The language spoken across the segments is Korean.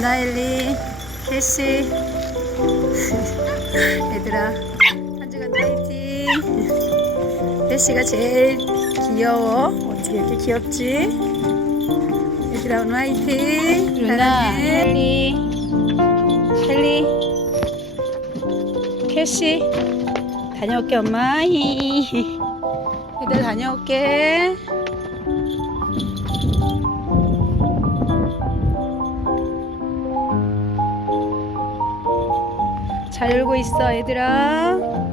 나엘리, 캐시. 얘들아, 한 주간 화이팅. 캐시가 제일 귀여워. 어떻게 이렇게 귀엽지? 얘들아, 오늘 화이팅. 루나. 헬리, 켈리, 캐시. 다녀올게, 엄마. 얘들 다녀올게. 잘 놀고 있어, 얘들아.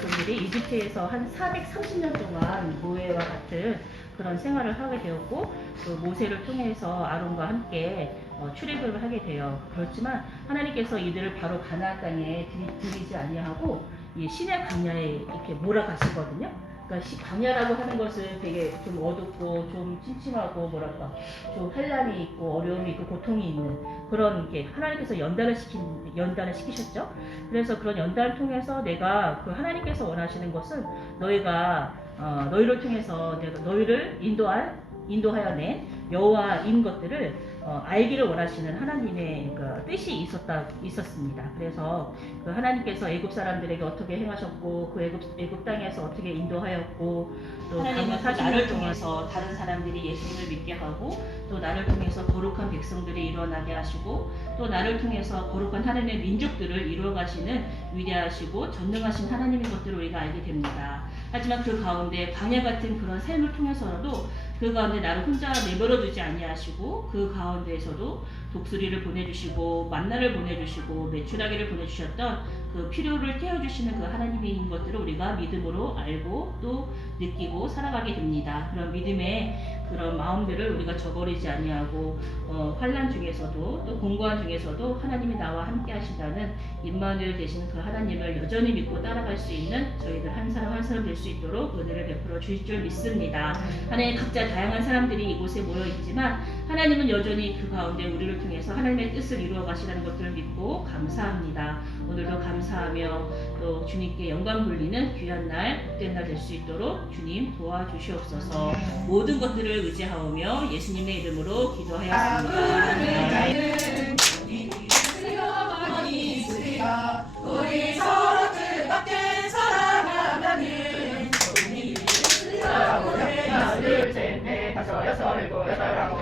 분들이 이집트에서 한 430년 동안 모해와 같은 그런 생활을 하게 되었고 그 모세를 통해서 아론과 함께 어, 출애굽을 하게 돼요. 그렇지만 하나님께서 이들을 바로 가나안 땅에 들이- 들이지 아니하고 이 시내 광야에 이렇게 몰아가시거든요. 그러니까 시- 광야라고 하는 것은 되게 좀 어둡고 좀 침침하고 뭐랄까 좀 환란이 있고 어려움이 있고 고통이 있는 그런 게 하나님께서 연단을 시킨 연단을 시키셨죠. 그래서 그런 연단을 통해서 내가 그 하나님께서 원하시는 것은 너희가 어, 너희를 통해서 내가 너희를 인도할 인도하여 낸 여호와인 것들을 어, 알기를 원하시는 하나님의 그 뜻이 있었다 있었습니다. 그래서 그 하나님께서 애굽 사람들에게 어떻게 행하셨고 그 애굽 애굽 땅에서 어떻게 인도하였고 또 하나님은 나를 통해서 다른 사람들이 예수님을 믿게 하고 또 나를 통해서 거룩한 백성들이 일어나게 하시고 또 나를 통해서 거룩한 하나님의 민족들을 이루어 가시는 위대하시고 전능하신 하나님인 것들을 우리가 알게 됩니다. 하지만 그 가운데 광야 같은 그런 삶을 통해서라도 그 가운데 나를 혼자 내버려 두지 아니하시고 그 가운데에서도 독수리를 보내주시고 만나를 보내주시고 메추라기를 보내주셨던 그 필요를 태워주시는 그 하나님인 것들을 우리가 믿음으로 알고 또 느끼고 살아가게 됩니다. 그런 믿음의 그런 마음들을 우리가 저버리지 아니하고 어, 환란 중에서도 또 공고한 중에서도 하나님이 나와 함께 하신다는 임마누엘 되시는 그 하나님을 여전히 믿고 따라갈 수 있는 저희들 한 사람 한 사람 될 수 있도록 은혜를 베풀어 주실 줄 믿습니다. 하나님 각자 다양한 사람들이 이곳에 모여 있지만 하나님은 여전히 그 가운데 우리를 통해서 하나님의 뜻을 이루어 가시라는 것들을 믿고 감사합니다. 오늘도 감사하며 또 주님께 영광 돌리는 귀한 날, 복된 날 될 수 있도록 주님 도와주시옵소서. 모든 것들을 의지하오며 예수님의 이름으로 기도하였습니다. 우리 열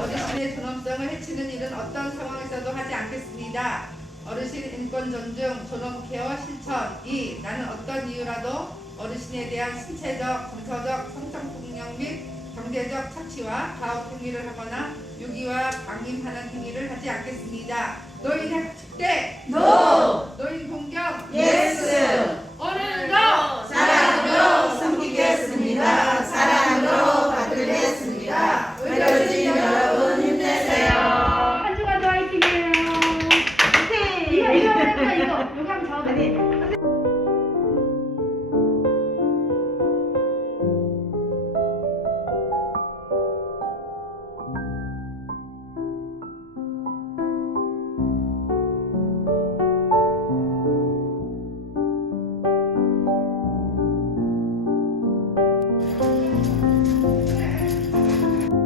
어르신의 존엄성을 해치는 일은 어떤 상황에서도 하지 않겠습니다. 어르신 인권 존중, 존엄 케어 실천 2. 나는 어떤 이유라도 어르신에 대한 신체적, 정서적, 성적 폭력 및 경제적 착취와 가혹 행위를 하거나 유기와 강림하는 행위를 하지 않겠습니다. 노인 학대! 노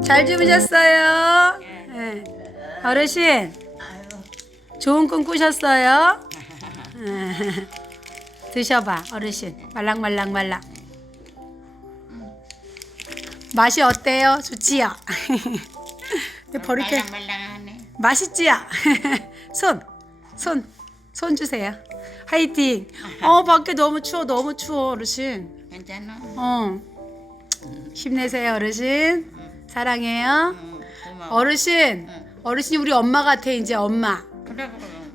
잘 주무셨어요? 예. 어르신, 좋은 꿈 꾸셨어요? 예. 드셔봐, 어르신. 말랑말랑 말랑. 맛이 어때요? 좋지요? 근데 말랑말랑하네. 맛있지요? 손, 손, 손 주세요. 화이팅. 어, 밖에 너무 추워, 너무 추워, 어르신. 괜찮아? 어. 힘내세요, 어르신. 사랑해요. 응, 고마워. 어르신, 어르신이 우리 엄마 같아, 이제 엄마. 그래 그래.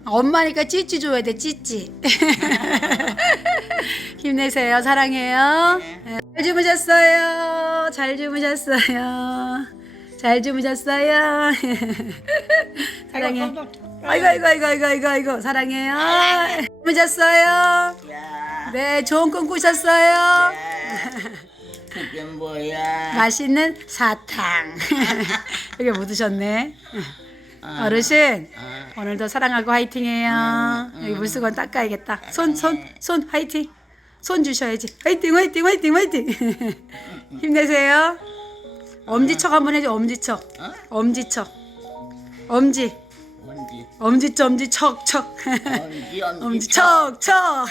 엄마니까 찌찌 줘야 돼, 찌찌. 힘내세요, 사랑해요. 네, 잘 주무셨어요. 잘 주무셨어요. 잘 주무셨어요. 사랑해. 아이고, 아이고, 아이고, 아이고, 아이고, 아이고, 사랑해요. 주무셨어요. 야, 네, 좋은 꿈 꾸셨어요. 그게 뭐야? 맛있는 사탕. 여기 묻으셨네. 아, 어르신, 아, 오늘도 사랑하고 화이팅해요. 여기 물수건 닦아야겠다. 손, 손, 손, 화이팅. 손 주셔야지. 화이팅, 화이팅, 화이팅, 화이팅. 힘내세요. 엄지척 한번 해줘. 엄지척. 어? 엄지척. 엄지. 뭔지, 엄지척, 엄지척, 척. 뭔지, 뭔지. 엄지척, 척.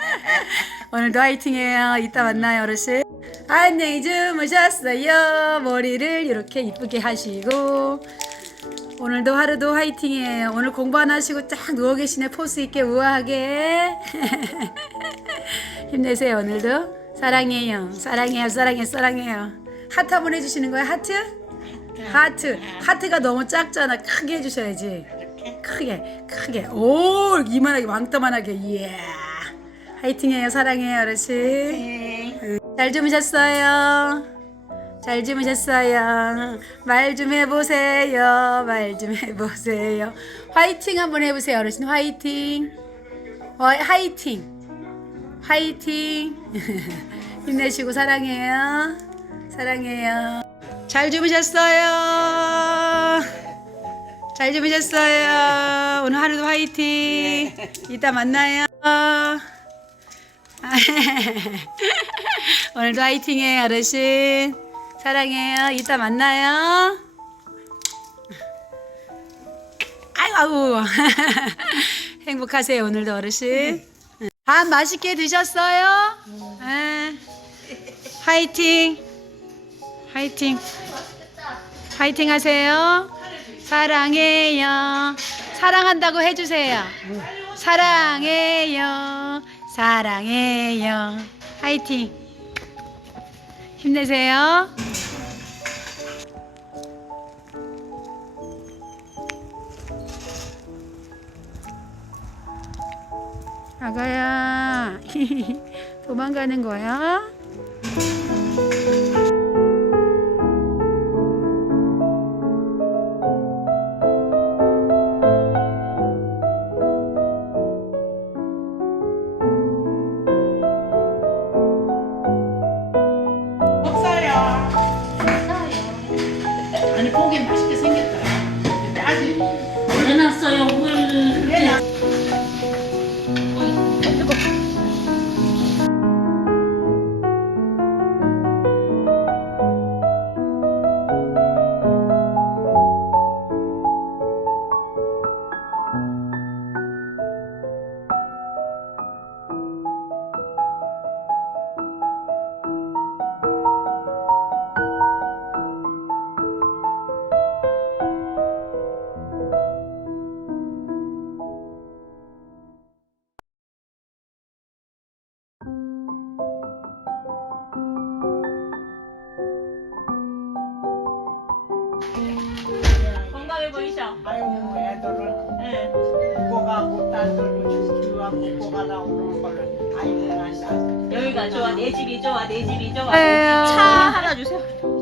오늘도 화이팅해요. 이따 만나요, 어르신. 안녕히 주무셨어요. 머리를 이렇게 이쁘게 하시고. 오늘도 하루도 화이팅이에요. 오늘 공부 안 하시고 딱 누워 계시네. 포스 있게 우아하게. 힘내세요, 오늘도. 사랑해요. 사랑해요. 사랑해요. 사랑해요. 하트 한번 해주시는 거예요? 하트? 하트. 하트가 너무 작잖아. 크게 해주셔야지. 크게, 크게. 오, 이만하게, 왕따만하게. 이야. 화이팅해요. 사랑해요, 어르신. 응. 잘 주무셨어요? 잘 주무셨어요. 말 좀 해보세요. 말 좀 해보세요. 화이팅 한번 해보세요, 어르신. 화이팅. 어, 화이팅. 화이팅. 힘내시고 사랑해요. 사랑해요. 잘 주무셨어요. 잘 주무셨어요. 오늘 하루도 화이팅. 이따 만나요. 오늘도 화이팅해 어르신. 사랑해요. 이따 만나요. 아이고 아이고. 행복하세요 오늘도 어르신. 밥 맛있게 드셨어요? 네. 화이팅. 화이팅. 화이팅 하세요. 사랑해요. 사랑한다고 해주세요. 사랑해요. 사랑해요. 화이팅. 힘내세요. 아가야. 도망가는 거야? 아니 오는 여기가 좋아. 내 집이 좋아. 내 집이 좋아. 차 하나 주세요.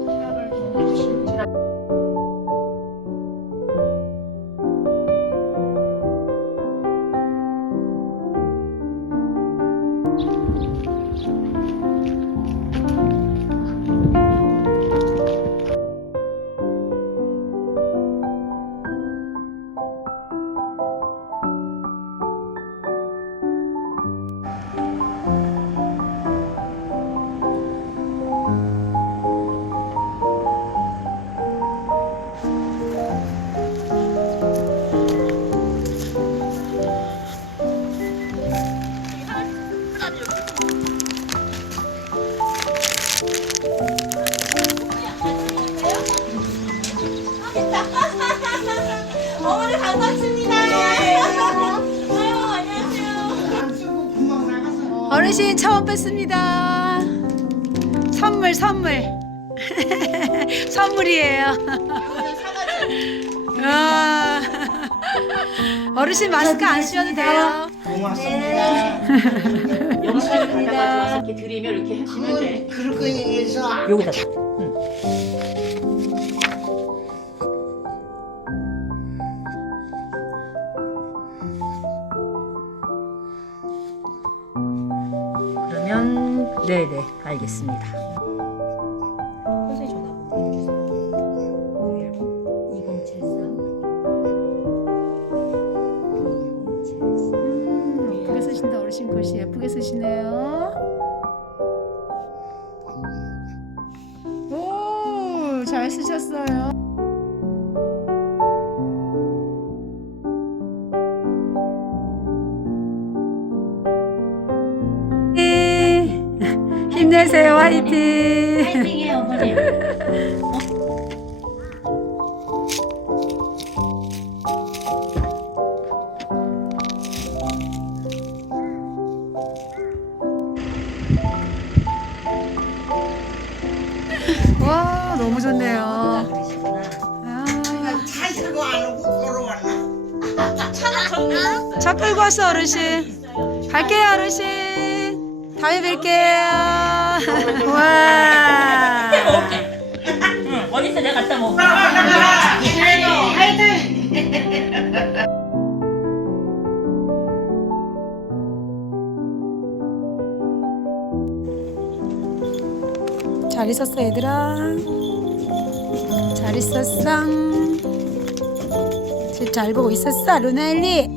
어머니 반갑습니다. 아유, 안녕하세요. 어르신 처음 뺐습니다. 선물 선물 선물이에요. 아. 어르신 마스크 안 쓰셔도 돼요. 고맙습니다. 영수증 갖다 가서 이렇게 드리면 이렇게 하시면 돼. 그걸 그렇게 해서 여기다 알겠습니다. 선생님 전화번호 주세요. 2073 음, 예쁘게 쓰신다 어르신 글씨 예쁘게 쓰시네요. 오, 잘 쓰셨어요. 화이팅. 파이팅해요 어머니. 와, 너무 좋네요. 아, 차 타고 안 오고 걸어왔나? 차 끌고 왔어, 어르신. 갈게요, 어르신. 다음에 뵐게요. 와. 응, 어디서 내가 갖다 먹어. 잘 있었어, 얘들아. 잘 있었어. 집 잘 보고 있었어, 루나엘리.